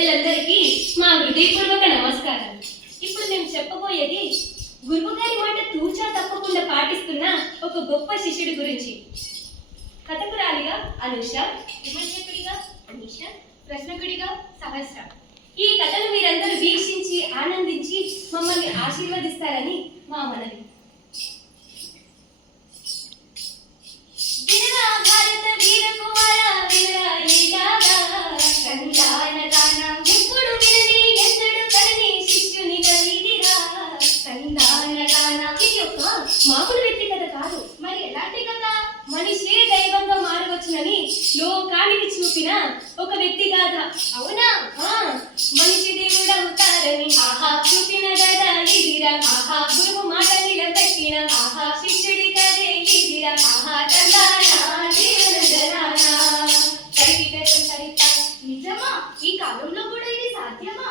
పెద్దలందరికీ మా హృదయపూర్వక నమస్కారం. ఇప్పుడు మేము చెప్పబోయేది గురువు గారి మాట తూచా తప్పకుండా పాటిస్తున్న ఒక గొప్ప శిష్యుడి గురించి. కథకురాలిగా అనూష, విమర్శకుడిగా అనీష, ప్రశ్నకుడిగా సహస్ర. ఈ కథను మీరందరూ వీక్షించి ఆనందించి మమ్మల్ని ఆశీర్వదిస్తారని మా మనవి. భారత వీర కుమార వినరా ఈ గాథ, సంతాన గానం ఎప్పుడు వినని ఎన్నడు కనని శిష్యుని కలిగిరా. సంతాన గానం ఇది ఒక మామూలు వ్యక్తి కథ కాదు. మరి ఎలాంటి కథ? మనిషే దైవంగా మారవచ్చునని లోకానికి చూపిన ఒక వ్యక్తి గాథ. అవునా? మనిషి దేవుడు అవుతారని ఆహా చూపిన గద ఇదిరా. ఆహా గురువు మాట నిలబెట్టిన ఆహా శిష్యుడి కథే ఇదిరా. ఆహా నిజమా? ఈ కాలంలో కూడా ఇది సాధ్యమా?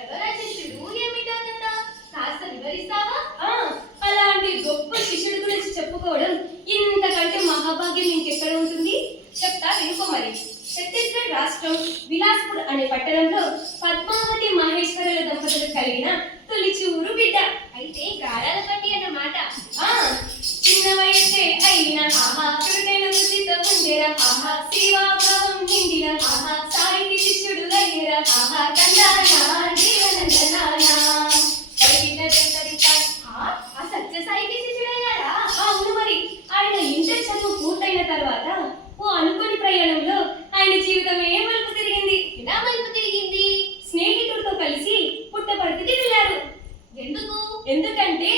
ఎవరా శిష్యుడు, ఏమిటా కథ? కాస్త వివరిస్తావా? అలాంటి గొప్ప శిష్యుడి గురించి చెప్పుకోవడం ఇంతకంటే మహాభాగ్యం ఇంకెక్కడ ఉంటుంది? చెప్తా వినుకో మరి. ఛత్తీస్గఢ్ రాష్ట్రం విలాస్పూర్ అనే పట్టణంలో పద్మావతి మహేశ్వరుల దంపతులు కలిగిన తొలి చూరు బిడ్డ. అయితే గారాల పట్టి అన్నమాట. చిన్న వయస్సే అయినా ఆహా చురుకైన బుద్ధితో ఉండేరా. ఆహా శివాభావం నిండిన ఆహా సాయికి శిష్యుడు అయ్యేరా. ఆహా ఆ సత్యసాయికి శిష్యుడయ్యారా? అవును మరి. ఆయన ఇంటర్ చదువు పూర్తయిన తర్వాత ఓ అనుకోని ప్రయాణంలో ఆయన జీవితమే మలుపు తిరిగింది. ఎలా మలుపు తిరిగింది? స్నేహితుడితో కలిసి పుట్టపర్తికి వెళ్ళారు. ఎందుకంటే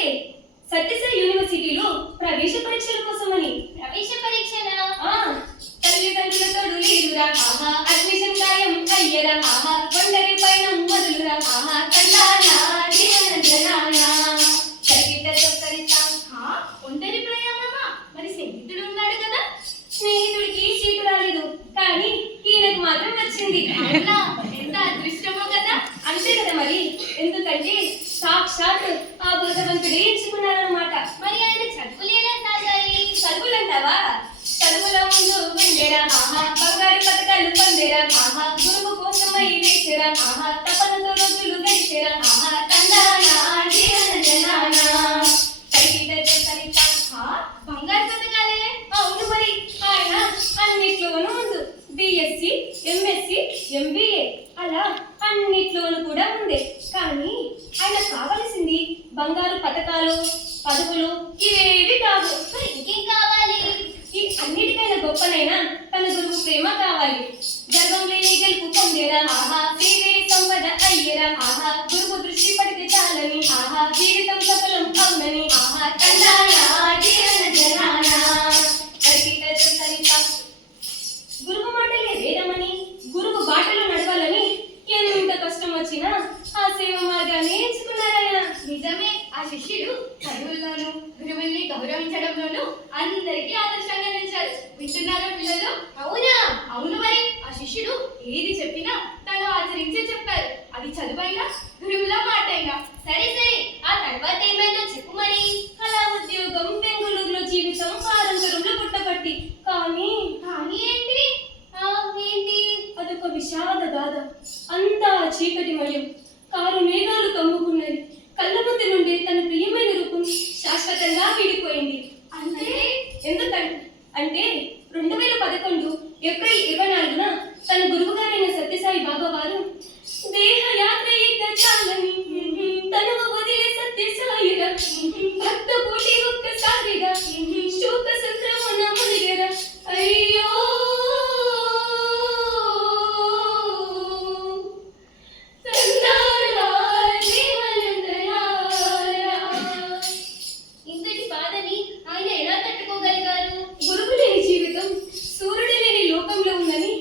సత్యసాయి యూనివర్సిటీలో ప్రవేశ పరీక్షల కోసమని. ప్రవేశ పరీక్షలా? తల్లిదండ్రులతో లేదురా. ఆహా అడ్మిషన్ ఖాయం అయ్యరా. ఆహా ఒంటరి పైన మొదలురా. ఆహా ఒంటరి ప్రయాణమా? మరి స్నేహితుడు ఉన్నాడు కదా? స్నేహితుడికి సీటు రాలేదు, కానీ ఈయనకు మాత్రం వచ్చింది. అవునా? ఎంత అదృష్టమో కదా. అంతే కదా మరి. ఎందుకంటే సాక్షాత్ ఆ భగవంతుడే ఎంచుకున్నారన్నమాట. మరి ఆయన చదువులు ఎలా సాగాయి? చదువులంటావా? చదువుల ముందు వెండేరా. ఆహా బంగారు పథకాలు పొందేరా. ఆహా గురువు కోసమై వేసేరా. ఆహా తపనతో రోజులు గడిచేరా. ఆహా బంగారు పథకాలే? అవును మరి. ఆయన అన్నిట్లోనూ ఉంది. బిఎస్సి, ఎంఎస్సి, ఎంబీఏ అలా అన్నిట్లోనూ కూడా ఉంది. కానీ ఆయన కావలసింది బంగారు పథకాలు, పదవులు ఇవేవి కావు. మరి ఇంకేం కావాలి? ఈ అన్నిటికైనా గొప్పనైనా తన గురువు ప్రేమ కావాలి. గర్వం లేని గెలుపు పొందేరా. ఆహా సేవే సంపద అయ్యేరా. ఆహా గురువు దృష్టి పడితే చాలని. ఆహా జీవితం సఫలం అవునని. ఆహా గురువు మాటలే వేదమని, గురువు బాటలో నడవాలని ఎంత కష్టం వచ్చినా ఆ సేవ మార్గాన్ని ఎంచుకున్నారాయన. నిజమే. ఆ శిష్యుడు చదువుల్లోనూ గురువుల్ని గౌరవించడంలోనూ అందరికీ ఆదర్శంగా నిలిచారు. వింటున్నారా పిల్లలు? అవునా? అవును మరి. ఆ శిష్యుడు ఏది చెప్పినా తను ఆచరించే చెప్పారు. అది చదువైనా గురువుల మాట అయినా. సరే సరే, ఆ తర్వాత ఏమైందో చెప్పు మరి. అలా ఉద్యోగం, బెంగళూరులో జీవితం, కారంతరంలో పుట్టపట్టి. కానీ ఏంటి? ఏంటి? అదొక విషాద గాథ. అంతా చీకటిమయం. కారు మేఘాలు కమ్ముకున్నది. కళ్ళ మధ్య నుండి తన ప్రియమైన రూపం శాశ్వతంగా విడిపోయింది. అంటే 2011 ఏప్రిల్ 24న తన గురువు గారైన సత్యసాయి బాబా వారు దేహయాత్ర ఇక చాలని తనవు వదిలే సత్యసాయిగా భక్త కోటి ఒక్కసారిగా శోక సంక్రమణ మునిగెరా. అయ్యో ఇంతటి బాధని ఆయన ఎలా తట్టుకోగలిగారు? గురువు లేని జీవితం సూర్యుడు లేని లోకంలో ఉందని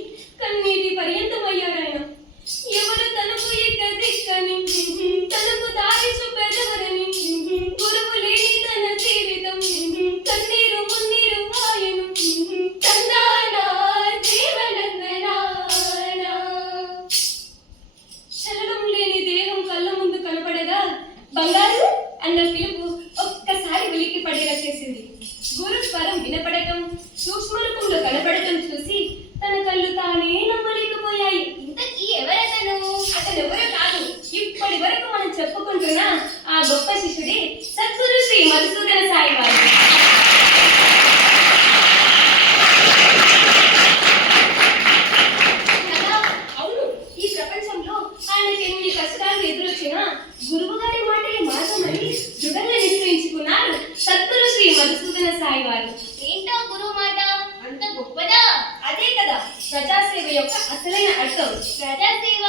ప్రజాసేవ యొక్క అసలైన అర్థం. ప్రజాసేవ.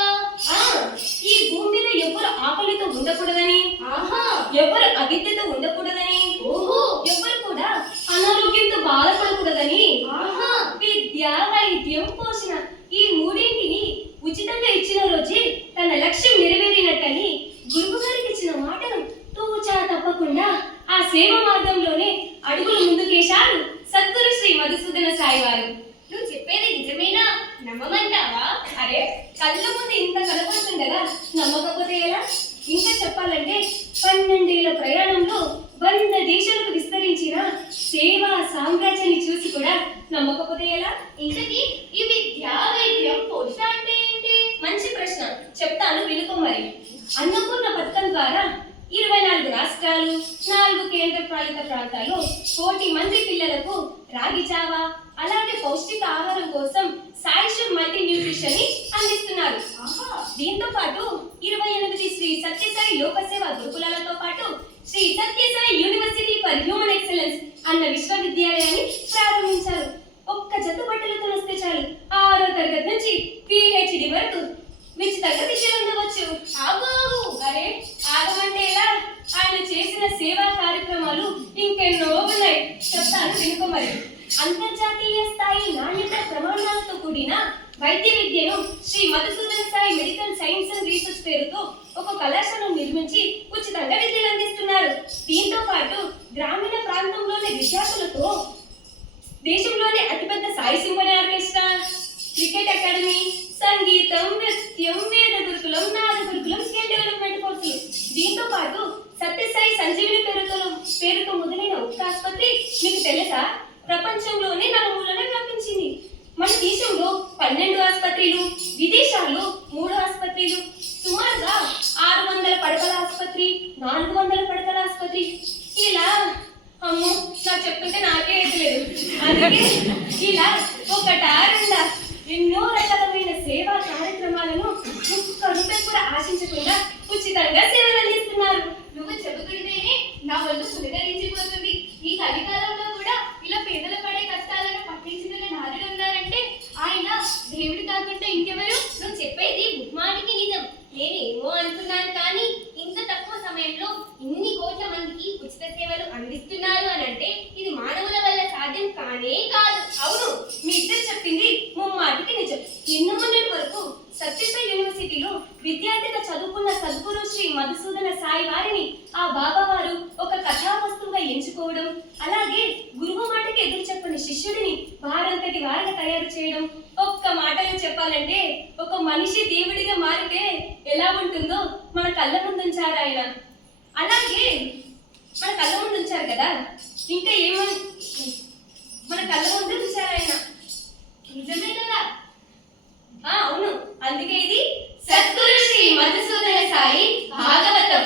ఆ ఈ భూమిలో ఎవరు ఆకలితో ఉండకూడదని, ఆహా. ఎవరు అవిద్యతో ఉండకూడదని, ఓహో. ఎవరు కూడా అనారోగ్యంతో బాధపడకూడదని, ఆహా. విద్య, వైద్యం, పోషణ ఈ మూడింటిని ఉచితంగా ఇచ్చిన రోజే తన లక్ష్యం నెరవేరినట్టని గురువు గారికి ఇచ్చిన మాటను తూచా తప్పకుండా ఆ సేవ మార్గంలోనే అడుగులు ముందుకేశారు సద్గురు శ్రీ మధుసూదన సాయి వారు. నువ్వు చెప్పేది నిజమేనా? నమ్మమంటావా? అరే కళ్ళ ముందు ఇంత కనపడుతుండగా నమ్మకపోతే ఎలా? ఇంకా చెప్పాలంటే 12 ఏళ్ల ప్రయాణంలో 100 దేశాలకు విస్తరించిన సేవా సామ్రాజ్యాన్ని చూసి కూడా నమ్మకపోతే ఎలా? ఇంతకీ ఈ విద్య, వైద్యం, పోషణ అంటే ఏంటి? మంచి ప్రశ్న, చెప్తాను వినుకో మరి. అన్నపూర్ణ పథకం ద్వారా 24 రాష్ట్రాలు, 4 కేంద్ర పాలిత ప్రాంతాల్లో 1 కోటి మంది పిల్లలకు రాగి జావా, అలాగే పౌష్టిక ఆహారం కోసం సాయిషుర్ మల్టీ న్యూట్రిషన్ ని అందిస్తున్నారు. ఆహా. దీంతో పాటు 28 శ్రీ సత్యసాయి లోకసేవ గురుకులాలతో పాటు Shri Sathya Sai university for human excellence అన్న విశ్వవిద్యాలయాన్ని ప్రారంభించారు. ఒక్క జత బట్టలతో వస్తే చాలు 6వ తరగతి నుంచి PhD వరకు ఉచితంగా విద్యలు అందవచ్చు. ఆగు. అరే ఆగమంటే ఎలా? ఆయన చేసిన సేవా కార్యక్రమాలు ఇంకెన్నో ఉన్నాయి, చెప్తాను వినుకో మరి. అంతర్జాతీయ స్థాయి నాణ్యత ప్రమాణాలతో కూడిన వైద్య విద్యను Shri Madhusudana Sai medical science and research పేరుతో ఒక కళాశాలను నిర్మించి ఉచితంగా విద్యలు అందిస్తున్నారు. దీంతో పాటు గ్రామీణ ప్రాంతంలోని విద్యార్థులతో దేశంలోనే అతిపెద్ద Sai symphony orchestra, cricket academy, సంగీతం, నృత్యం, వేద గురుకులం, నాద గురుకులం, స్కిల్ డెవలప్మెంట్ కోర్సులు. దీంతో పాటు సత్యసాయి సంజీవిని పేరుతో మొదలైన ఒక్క ఆసుపత్రి మీకు తెలుసా? ప్రపంచంలోనే నలుమూలనే వ్యాపించింది. మన దేశంలో 12 ఆసుపత్రులు, విదేశాల్లో 3 ఆసుపత్రులు, సుమారుగా 600 పడకల ఆసుపత్రి, 400 పడకల ఆసుపత్రి. ఇలా అమ్మో నాకు చెప్తుంటే నాకే ఎక్కలేదు. అందుకే ఇలా ఒకటా రెండా ఎన్నో రకాలమైన సేవా కార్యక్రమాలను ఒక్క రూపాయి కూడా ఆశించకుండా ఉచితంగా సేవలు అందిస్తున్నారు. నువ్వు చెబుతుంటేనే నా ఒళ్ళు పులకరించిపోతుంది. ఈ కలికాలంలో కూడా ఇలా పేదలు పడే కష్టాలను పట్టించిన నాదుడు ఉన్నారంటే ఆయన దేవుడు కాకుండా ఇంకెవరు? నువ్వు చెప్పేది ముమ్మాటికి నిజం. నేనేమో అనుకున్నాను, కానీ ఇంత తక్కువ సమయంలో ఇన్ని కోట్ల మందికి ఉచిత సేవలు అందిస్తున్నారు అని అంటే ఇది మానవుల వల్ల సాధ్యం కానే కాదు. అవును, మీ ఇద్దరు చెప్పింది ముమ్మాటికి నిజం. ఎన్నో మొన్నటి వరకు సత్యసాయి యూనివర్సిటీలో విద్యార్థిగా చదువుకున్న సద్గురు శ్రీ మధుసూదన సాయి వారిని ఆ బాబా వారు ఒక కథా వస్తువుగా ఎంచుకోవడం, అలాగే గురువు మాటకి ఎదురు చెప్పని శిష్యుడిని వారంతటి వారిగా తయారు చేయడం. ఒక్క మాటలో చెప్పాలంటే ఒక మనిషి దేవుడిగా మారితే ఎలా ఉంటుందో మన కళ్ళ ముందు ఉంచారు ఆయన. అలాగే మన కళ్ళ ముందు ఉంచారు కదా, ఇంకా ఏమని మన కళ్ళ ముందు ఉంచారు ఆయన. నిజమే కదా? అవును, అందుకే ఇది సద్గురు శ్రీ మధుసూదన సాయి భాగవతం.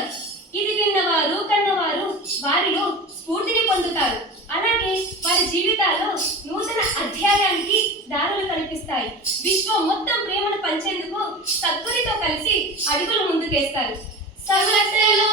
ఇది విన్నవారు కన్నవారు వారిలో స్ఫూర్తిని పొందుతారు. అలాగే వారి జీవితాల్లో నూతన అధ్యాయానికి దారులు కనిపిస్తాయి. విశ్వం మొత్తం ప్రేమను పంచేందుకు సద్గురితో కలిసి అడుగులు ముందుకేస్తారు. సమస్యలు